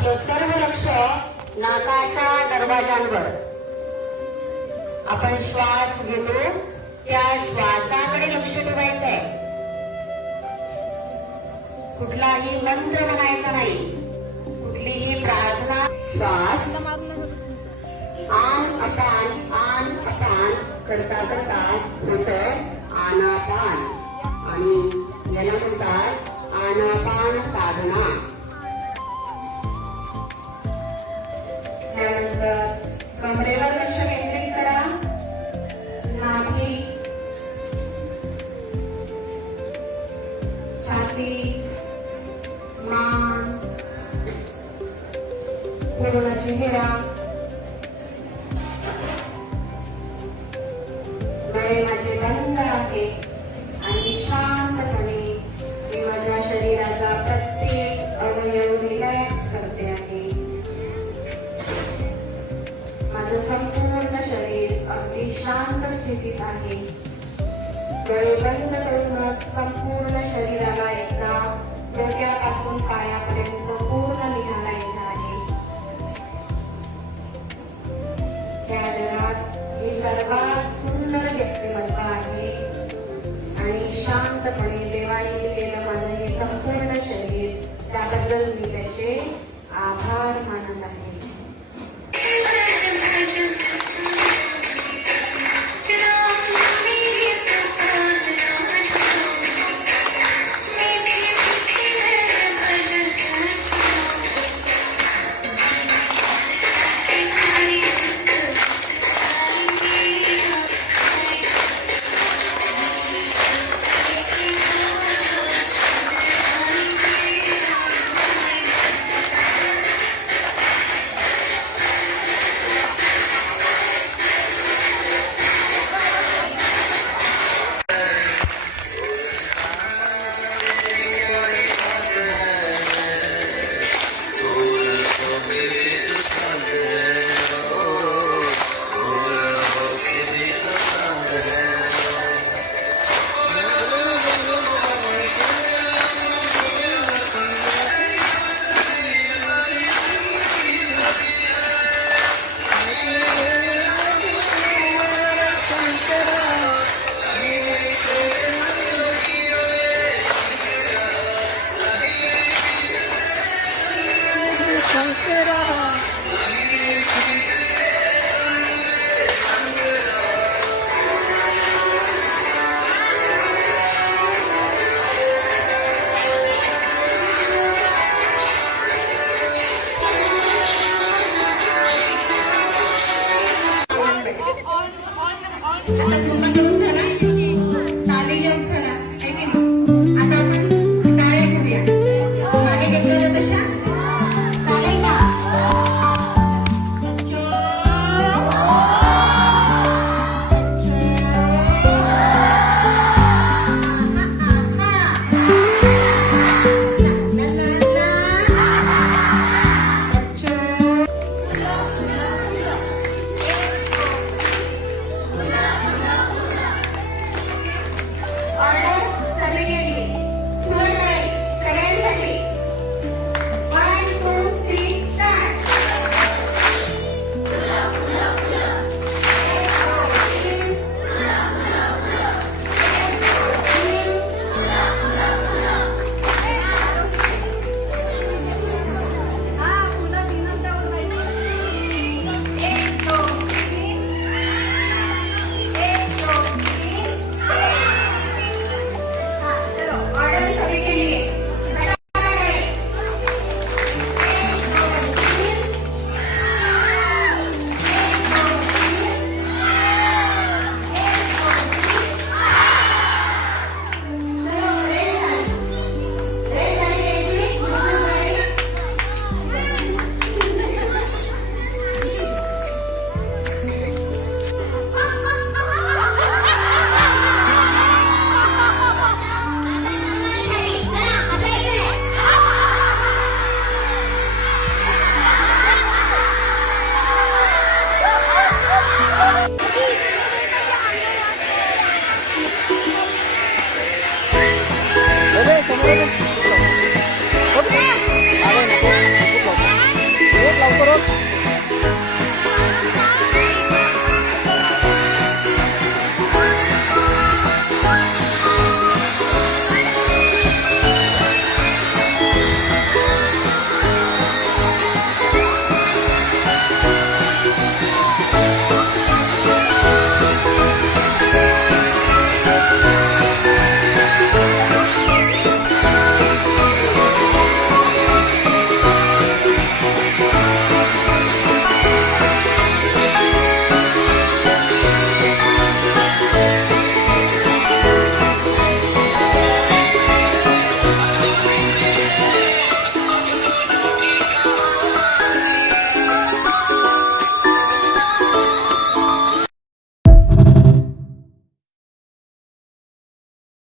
आपलं सर्व लक्ष नाकाच्या दरवाजांवर. आपण श्वास घेतो त्या श्वासाकडे लक्ष ठेवायचं आहे. कुठलाही मंत्र म्हणायचा नाही, कुठलीही प्रार्थना. श्वास आन अपान करता करता होतं आनापान, आणि याला म्हणतात आनापान साधना. त्यानंतर कमरेवर लक्ष केंद्रित करा. नाभी, छाती, मान, पूर्ण चेहरा. डोळे माझे बंद आहे आणि शांतपणे मी माझ्या शरीराचा प्रत्येक अवयव रिलॅक्स करते आहे. माझं संपूर्ण शरीर अगदी शांत स्थितीत आहे. डोळे बंद करूनच संपूर्ण शरीराला एकदा डोक्यापासून पायापर्यंत पूर्ण निघालायचं आहे. त्या जगात मी सर्वात सुंदर व्यक्तिमत्व आहे आणि शांतपणे देवाने दिलेलं माझं हे संपूर्ण शरीर, त्याबद्दल मी त्याचे आभार मानत आहे. आता झोपा करून झाला.